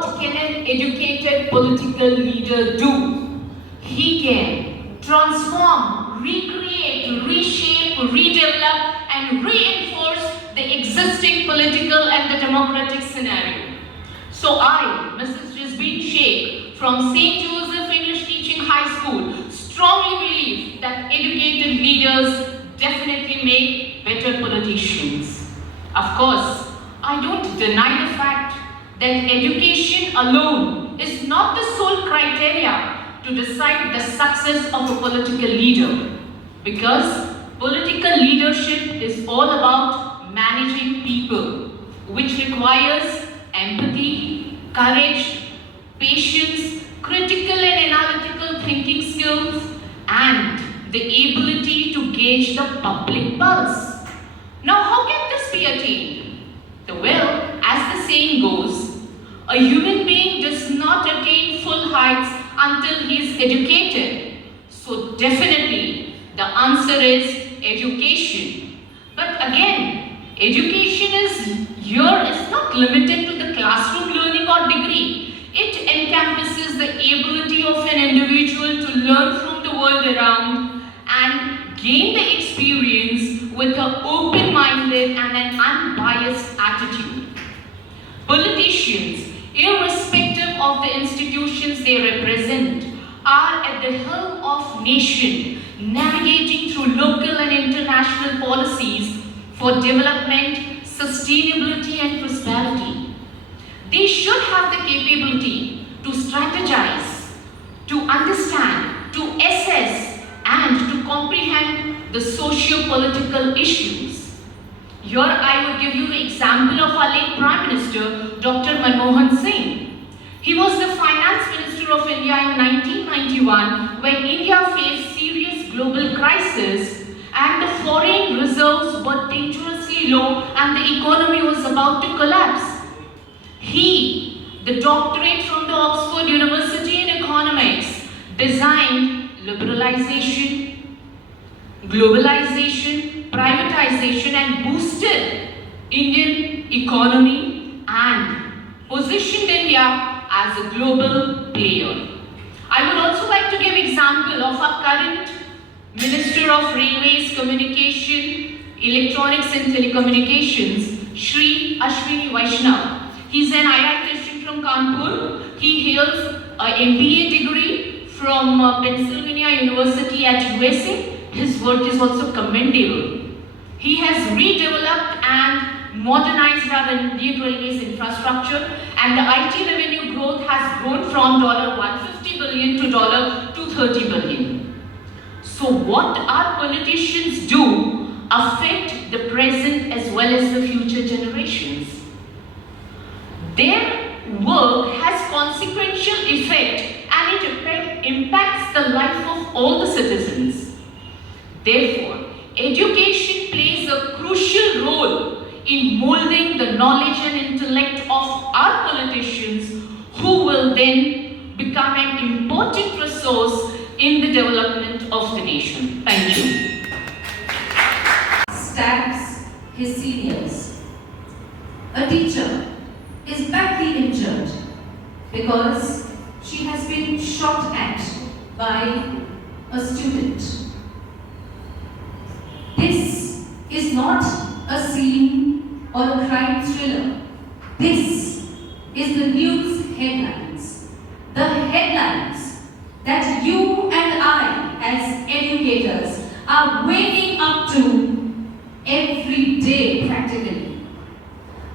what can an educated political leader do? He can transform, recreate, reshape, redevelop, and reinforce the existing political and the democratic scenario. So I, Mrs. Jazbeen Sheikh from St. Joseph English Teaching High School, strongly believe that educated leaders definitely make better politicians. Of course, I don't deny the fact that education alone is not the sole criteria to decide the success of a political leader, because political leadership is all about managing people, which requires empathy, courage, patience, critical and analytical thinking skills, and the ability to gauge the public pulse. Now, how can this be attained? Well, as the saying goes, a human being does not attain full heights until he is educated. So definitely, the answer is education. But again, education is not limited to the classroom learning or degree. It encompasses the ability of an individual to learn from the world around and gain the experience with an open-minded and an unbiased attitude. Politicians, irrespective of the institutions they represent, are at the helm of nation, navigating through local and international policies for development, sustainability and prosperity. They should have the capability to strategize, to understand, to assess and to comprehend the socio-political issues. Here I would give you the example of our late Prime Minister, Dr. Manmohan Singh. He was the Finance Minister of India in 1991 when India faced serious global crisis and the foreign reserves were dangerously low and the economy was about to collapse. He, the doctorate from the Oxford University in Economics, designed liberalization, globalization, privatization and boosted Indian economy and positioned India as a global player. I would also like to give example of our current Minister of Railways, Communication, Electronics and Telecommunications, Shri Ashwini Vaishnav. He's an IIT student from Kanpur. He hails an MBA degree from Pennsylvania University at USA. His work is also commendable. He has redeveloped and modernized our Indian Railways infrastructure, and the IT revenue growth has grown from $150 billion to $230 billion. So what our politicians do affect the present as well as the future generations. Their work has consequential effect and it impacts the life of all the citizens. Therefore, education plays a crucial role in molding the knowledge and intellect of our politicians, who will then become an important resource in the development of the nation. Thank you. Stabs his seniors. A teacher is badly injured because she has been shot at by a student. This is not a scene or a crime thriller. This is the news headlines. The headlines that you and I as educators are waking up to every day practically.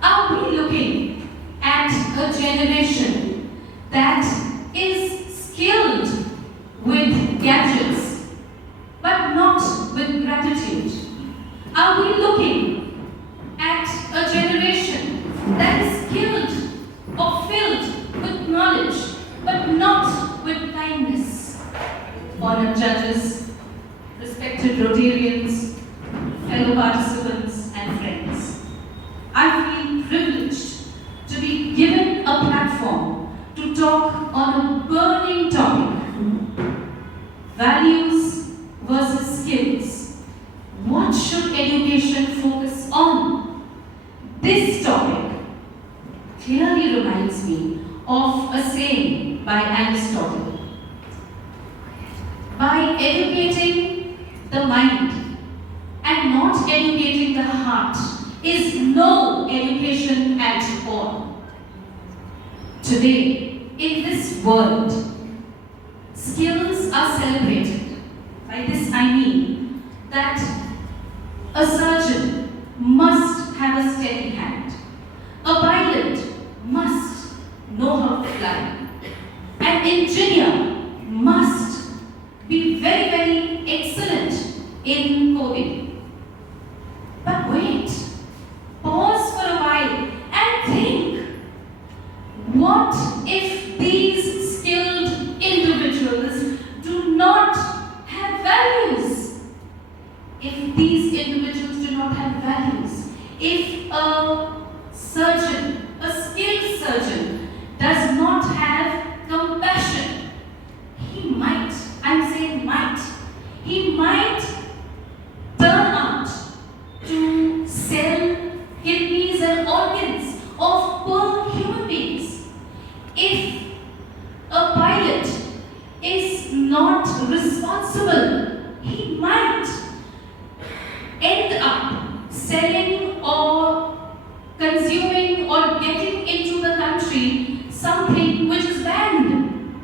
Are we looking at a generation that is skilled with gadgets but not with gratitude? Are we looking at a generation that is skilled or filled with knowledge but not with kindness? Honored judges, respected Rotarians, fellow participants and friends, I feel privileged to be given a platform to talk on a burning topic: values versus skills. What should education focus on? This topic clearly reminds me of a saying by Aristotle. By educating the mind and not educating the heart is no education at all. Today, in this world, skills are celebrated. By this I mean that a surgeon must have a steady hand. A pilot must know how to fly. An engineer must be very, very excellent in coding. But wait, pause for a while and think. What if these skilled individuals do not have values? If these individuals do not have values, if a surgeon, a skilled surgeon, does not have compassion, he might, I'm saying might, he might turn out to sell kidneys and organs of poor human beings. If a pilot is not responsible, he might end up selling or consuming or getting into the country something which is banned.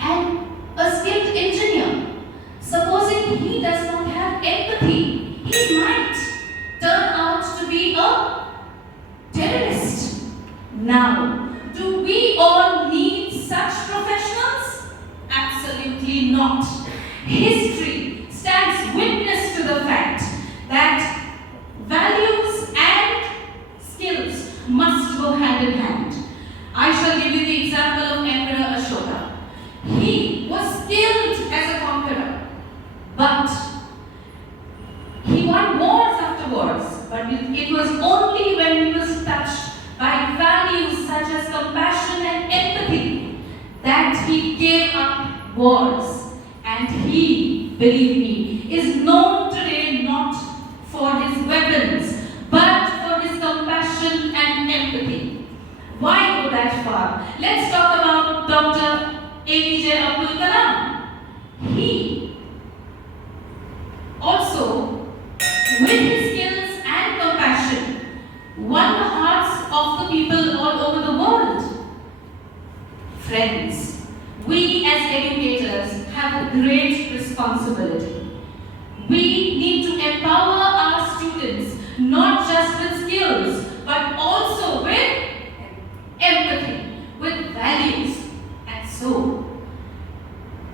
And a skilled engineer, supposing he does not have empathy, he might turn out to be a terrorist. Now, do we all need such professionals? Absolutely not. History stands witness to the fact that values and skills must go hand in hand. I shall give you the example of Emperor Ashoka. He was skilled as a conqueror, but he won wars after wars. But it was only when he was touched by values such as compassion and empathy that he gave up wars. And he, believe me, is known today not for his weapons, but for his compassion and empathy. Why go that far? Let's talk about Dr. APJ Abdul Kalam. He also, with his skills and compassion, won the hearts of the people all over the world. Friends, we as educators have a great responsibility. We need to empower our students not just with skills, but also with empathy, with values. And so,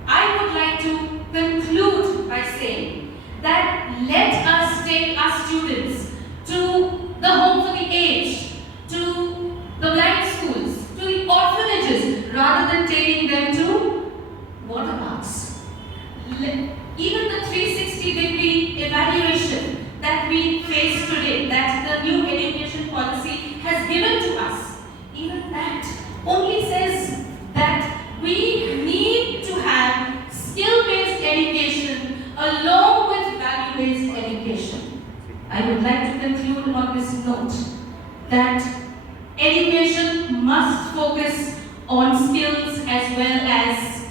I would like to conclude by saying that let us take our students to the home for the aged, to the blind schools, to the orphanages, rather than taking them to water parks. Even the 360-degree evaluation that we face today, that the new education policy has given to us, even that only says that we need to have skill-based education along with value-based education. I would like to conclude on this note that education must focus on skills as well as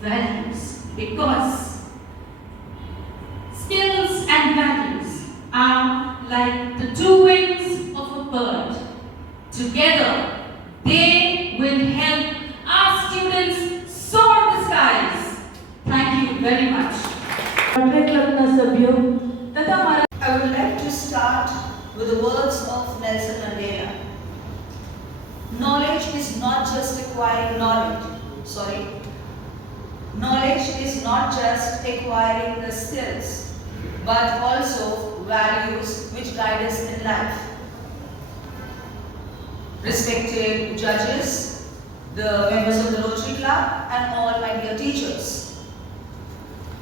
values, because skills and values are like the two wings of a bird. Together, they will help our students soar the skies. Thank you very much. I would like to start with the words of Nelson Mandela. Knowledge is not just acquiring knowledge. Knowledge is not just acquiring the skills, but also values which guide us in life. Respected judges, the members of the Rotary Club, and all my dear teachers.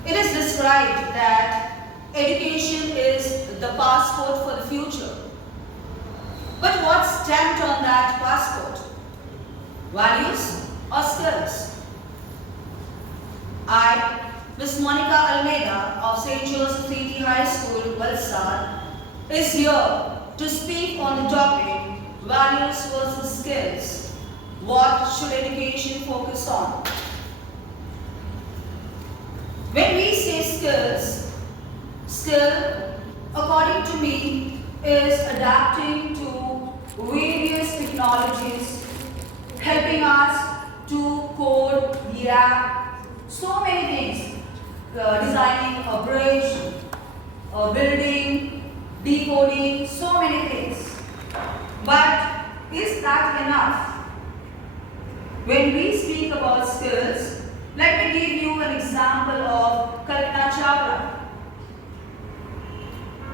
It is described that education is the passport for the future. But what's stamped on that passport? Values or skills? I, Miss Monica Almeida of St. Joseph Trinity High School, Valsad, is here to speak on the topic values versus skills. What should education focus on? When we say skills, skill, according to me, is adapting to various technologies, helping us to code, react, so many things, designing a bridge, building, decoding, so many things. But is that enough? When we speak about skills, let me give you an example of Kalpana Chawla.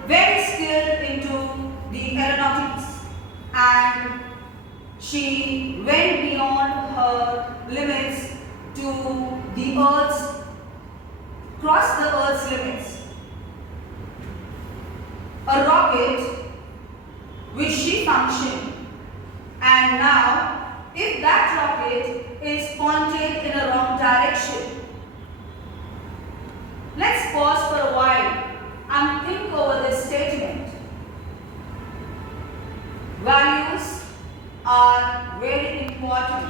Very skilled into the aeronautics, and she went beyond her limits to the Earth's, crossed the Earth's limits. A rocket which she functioned, and now if that rocket is pointed in a wrong direction, let's pause for a while and think over this statement. Values are very important.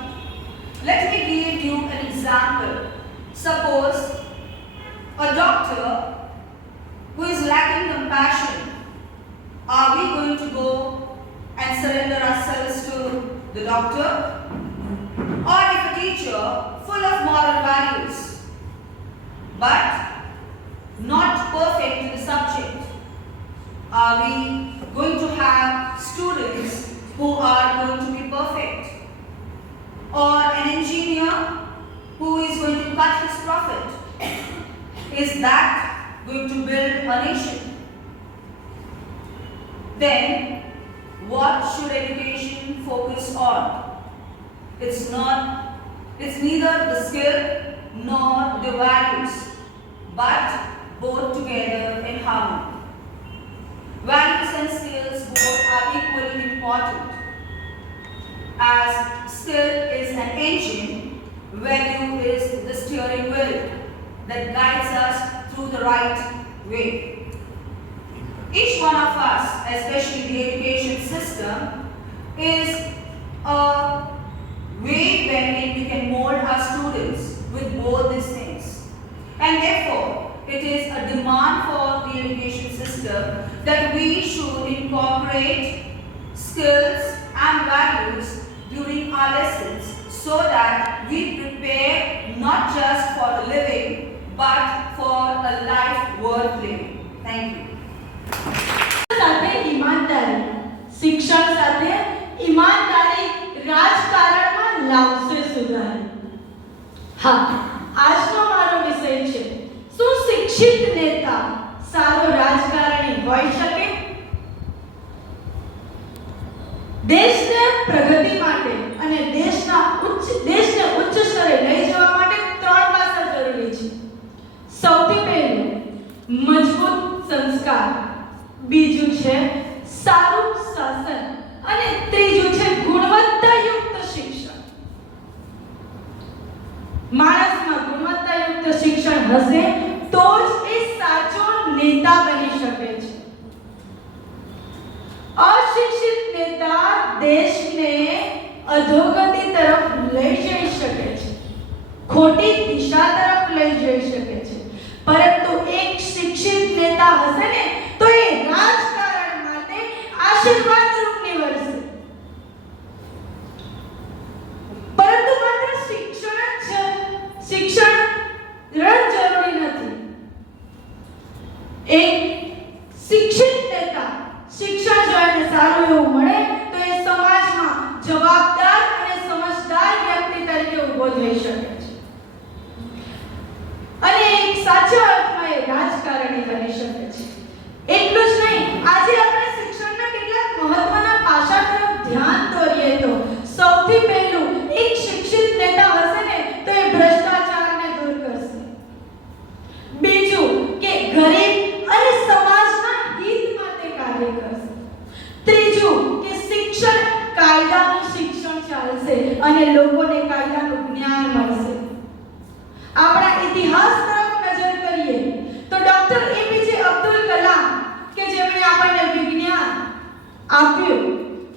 Let me give you an example. Suppose a doctor who is lacking compassion. Are we going to go and surrender ourselves to the doctor? Or if a teacher full of moral values but not perfect in the subject, are we going to have students who are going to be perfect? Or an engineer who is going to cut his profit? Is that going to build a nation? Then, what should education focus on? It's neither the skill nor the values, but both together in harmony. Values and skills both are equally important. As skill is an engine, value is the steering wheel that guides us through the right way. Each one of us, especially the education system, is a way wherein we can mold our students with both these things. And therefore, it is a demand for the education system that we should incorporate skills and values during our lessons so that we prepare not just for the living but for a life worth living. Thank you. સાથે ઈમાનદારી શિક્ષણ સાથે ઈમાનદારી રાજકારણમાં લાવશે સુધાર. હા, આજનો મારો વિષય છે સુશિક્ષિત નેતા સારો રાજકારણી હોઈ શકે. દેશને પ્રગતિ માટે અને દેશને ઉચ્ચ સ્તરે લઈ જવા માટે ત્રણ પાસા જરૂરી છે. સૌથી પહેલું મજબૂત સંસ્કાર, બીજું છે સારું શાસન અને ત્રીજું છે ગુણવત્તાયુક્ત શિક્ષણ. માણસમાં ગુણવત્તાયુક્ત શિક્ષણ હશે તો જ એ સાચો નેતા બની શકે છે. અશિક્ષિત નેતા દેશને અધોગતિ તરફ લઈ જઈ શકે છે, ખોટી દિશા તરફ લઈ જઈ શકે છે. પરંતુ એક શિક્ષિત નેતા હશે ને તો એ રાજકારણ માટે આશીર્વાદ રૂપ નીવડશે. પરંતુ માત્ર શિક્ષણ જરૂરી નથી. એક શિક્ષિત નેતા શિક્ષણ જો એને સારું એવું મળે તો એ સમાજમાં જવાબદાર અને સમજદાર વ્યક્તિ તરીકે ઊભો થઈ શકે છે અને એક સાચા અર્થમાં એ રાજકારણી બની શકે છે. એટલું જ નહીં, આજે આપણે શિક્ષણના કેટલાક મહત્વના પાસા તરફ ધ્યાન દોરીએ તો સૌથી પહેલું એક શિક્ષિત નેતા હશે ને તો એ ભ્રષ્ટાચારને દૂર કરશે. બીજું કે ગરીબ અને સમાજના હિત માટે કાર્ય કરશે. ત્રીજું કે શિક્ષણ કાયદાનું શિક્ષણ ચાલશે અને લોકોને કાયદાનું જ્ઞાન મળશે. આપણા ઇતિહાસ તરફ નજર કરીએ તો ડોક્ટર એપીજે અબ્દુલ કલામ કે જેમણે આપણને વિજ્ઞાન આપ્યું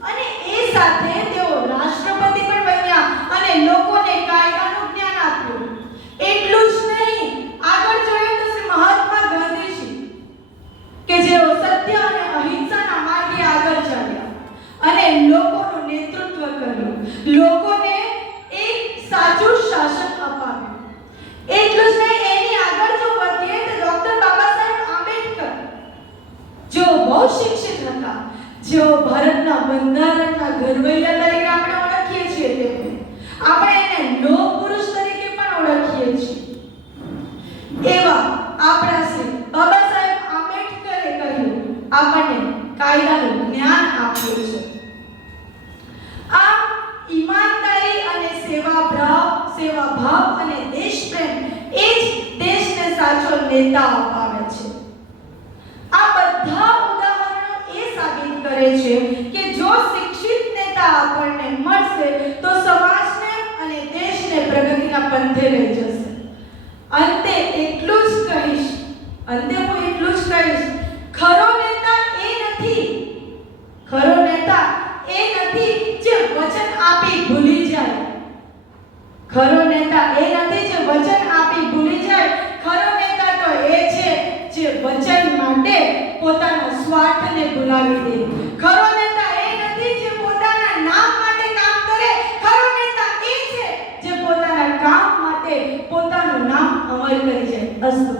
અને એ સાથે તેઓ રાષ્ટ્રપતિ પણ બન્યા લોકોને એક સાચું શાસન અપાવ્યું. એટલું જ નહીં, એની આગળ જો વધીએ તો ડોક્ટર બાબા સાહેબ આંબેડકર જો બહુ શિક્ષિત હતા, જેઓ ભારતના બંધારણના ઘડવૈયા તરીકે આપણે ઓળખીએ છીએ તેમને આપણે એને લોહ પુરુષ તરીકે પણ ઓળખીએ છીએ. એવા આપણા શ્રી બાબા સાહેબ આંબેડકરે કહ્યું, આપણને કાયદાનું જ્ઞાન આપ્યું છે. આ ઈમાનદારી અને સેવાભાવ અને દેશપ્રેમ એ જ દેશને સાચો નેતા અપાવે છે. આ બધા ઉદાહરણો એ સાબિત કરે છે કે જો શિક્ષિત નેતા આપણને મળશે તો સમાજને અને દેશને પ્રગતિના પંથે લઈ જશે. અંતે હું એટલું જ કહીશ, ખરો નેતા એ નથી જે વચન આપી ભૂલી જાય. ખરો નેતા એ નથી જે વચન આપી ભૂલી જાય. ખરો નેતા તો એ છે જે વચન માટે પોતાના સ્વાર્થને ભૂલાવી દે. ખરો નેતા એ નથી જે પોતાના નામ માટે કામ કરે. ખરો નેતા એ છે જે પોતાના કામ માટે પોતાનું નામ અમર કરી જાય. અસ્તુ.